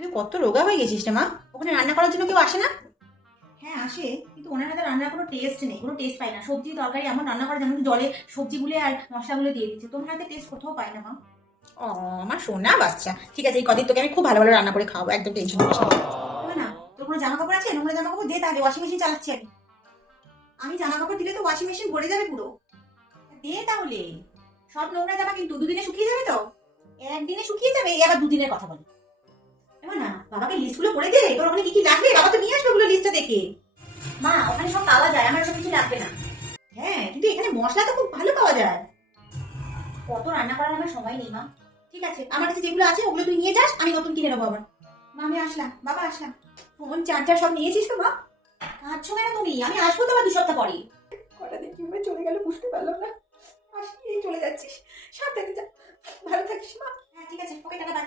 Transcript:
তুই কত রোগা হয়ে গেছিস রে মা। ওখানে রান্না করার জন্য কেউ আসে না? হ্যাঁ আসে, কিন্তু ওনার হাতে রান্নার কোনো টেস্ট নেই, কোনো টেস্ট পাই না। সবজি তরকারি এমন রান্না করে যেমন জলে সবজিগুলো আর মশলাগুলো দিয়ে দিচ্ছে। তোমার হাতে টেস্ট কোথাও পাই না মা। ও, আমার সোনা বাচ্চা, ঠিক আছে, এই কদিন তোকে আমি খুব ভালো ভালো রান্না করে খাওয়াবো, একদম টেনশন করিস না। না না, তোর কোনো জামা কাপড় আছে? নোংরা জামা কাপড় দে, তাহলে ওয়াশিং মেশিন চালাচ্ছি আমি। আমি জামা কাপড় দিলে তো ওয়াশিং মেশিন ভরে যাবে পুরো। দে তাহলে। সব নোংরা জামা কিন্তু দুদিনে শুকিয়ে যাবে তো? একদিনে শুকিয়ে যাবে, এই আবার দুদিনের কথা বলে। এবার না, বাবাকে লিস্টগুলো করে দে, তোর ওখানে কি কি লাগবে বাবা তো নিয়ে আসবে ওগুলো লিস্টটা দেখে। মা ওখানে সব পাওয়া যায়, আমার সব কিছু লাগবে না। হ্যাঁ, কিন্তু এখানে মশলা তো খুব ভালো পাওয়া যায়। কত রান্না করার আমার সময় নেই মা। ঠিক আছে, আমার কাছে যেগুলো আছে ওগুলো তুই নিয়ে যাস, আমি নতুন কিনে নেবো আবার। মা আমি আসলাম, বাবা আসলাম। ফোন চার্জার সব নিয়েছিস তো মা? কাঁদছো কেন তুমি? আমি আসবো তো আবার 2 সপ্তাহ পরে। কটা দিন কিভাবে চলে গেল বুঝতে পারলাম না। আসলেই চলে যাচ্ছিস, সাবধানে যা, ভালো থাকিস মা। হ্যাঁ ঠিক আছে, ওকে টাটা বাই।